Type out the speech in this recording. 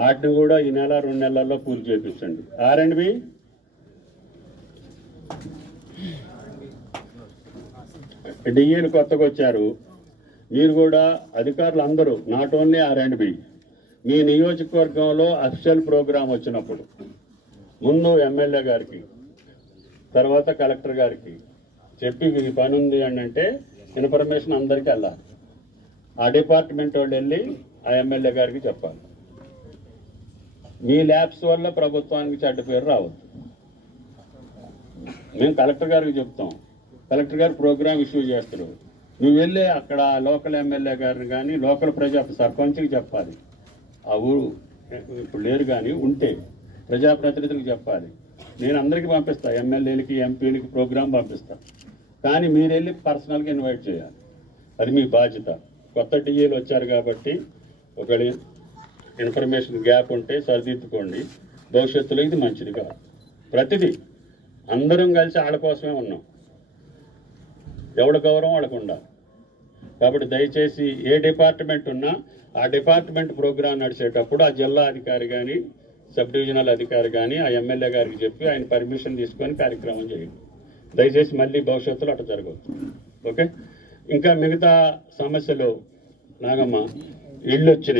వాటిని కూడా ఈ నెల 2 నెలల్లో పూర్తి చేయించండి. R&B డిఏలు కొత్తగా వచ్చారు. మీరు కూడా అధికారులు అందరూ నాట్ ఓన్లీ R&B మీ నియోజకవర్గంలో అఫీషియల్ ప్రోగ్రాం వచ్చినప్పుడు ముందు ఎమ్మెల్యే గారికి తర్వాత కలెక్టర్ గారికి చెప్పి ఇది పని ఉంది అని అంటే ఇన్ఫర్మేషన్ అందరికీ వెళ్ళాలి. ఆ డిపార్ట్మెంట్ వాళ్ళు వెళ్ళి ఆ ఎమ్మెల్యే గారికి చెప్పాలి. మీ ల్యాబ్స్ వల్ల ప్రభుత్వానికి చెడ్డ పేరు రావద్దు. మేము కలెక్టర్ గారికి చెప్తాం, కలెక్టర్ గారు ప్రోగ్రామ్ ఇష్యూ చేస్తారు. నువ్వు వెళ్ళి అక్కడ లోకల్ ఎమ్మెల్యే గారిని కానీ లోకల్ సర్పంచ్కి చెప్పాలి. ఆ ఊరు ఇప్పుడు లేరు కానీ ఉంటే ప్రజాప్రతినిధులకు చెప్పాలి. నేను అందరికీ పంపిస్తా, ఎమ్మెల్యేలకి ఎంపీలకి ప్రోగ్రాం పంపిస్తా. కానీ మీరు వెళ్ళి పర్సనల్గా ఇన్వైట్ చేయాలి. అది మీ బాధ్యత. కొత్త డిఏలు వచ్చారు కాబట్టి ఒకవేళ ఇన్ఫర్మేషన్ గ్యాప్ ఉంటే సరిదిద్దుకోండి. భవిష్యత్తులో ఇది మంచిది కాదు. ప్రతిదీ అందరం కలిసి వాళ్ళ కోసమే ఉన్నాం. ఎవడ గౌరవం వాళ్ళకుండా. కాబట్టి దయచేసి ఏ డిపార్ట్మెంట్ ఉన్నా ఆ డిపార్ట్మెంట్ ప్రోగ్రాం నడిచేటప్పుడు ఆ జిల్లా అధికారి కానీ సబ్ డివిజనల్ అధికారి కానీ ఆ ఎమ్మెల్యే గారికి చెప్పి ఆయన పర్మిషన్ తీసుకొని కార్యక్రమం చేయండి. దయచేసి మళ్ళీ భవిష్యత్తులో అట్లా జరగవచ్చు. ఓకే. ఇంకా మిగతా సమస్యలు నాగమ్మ ఇళ్ళు వచ్చినాయి.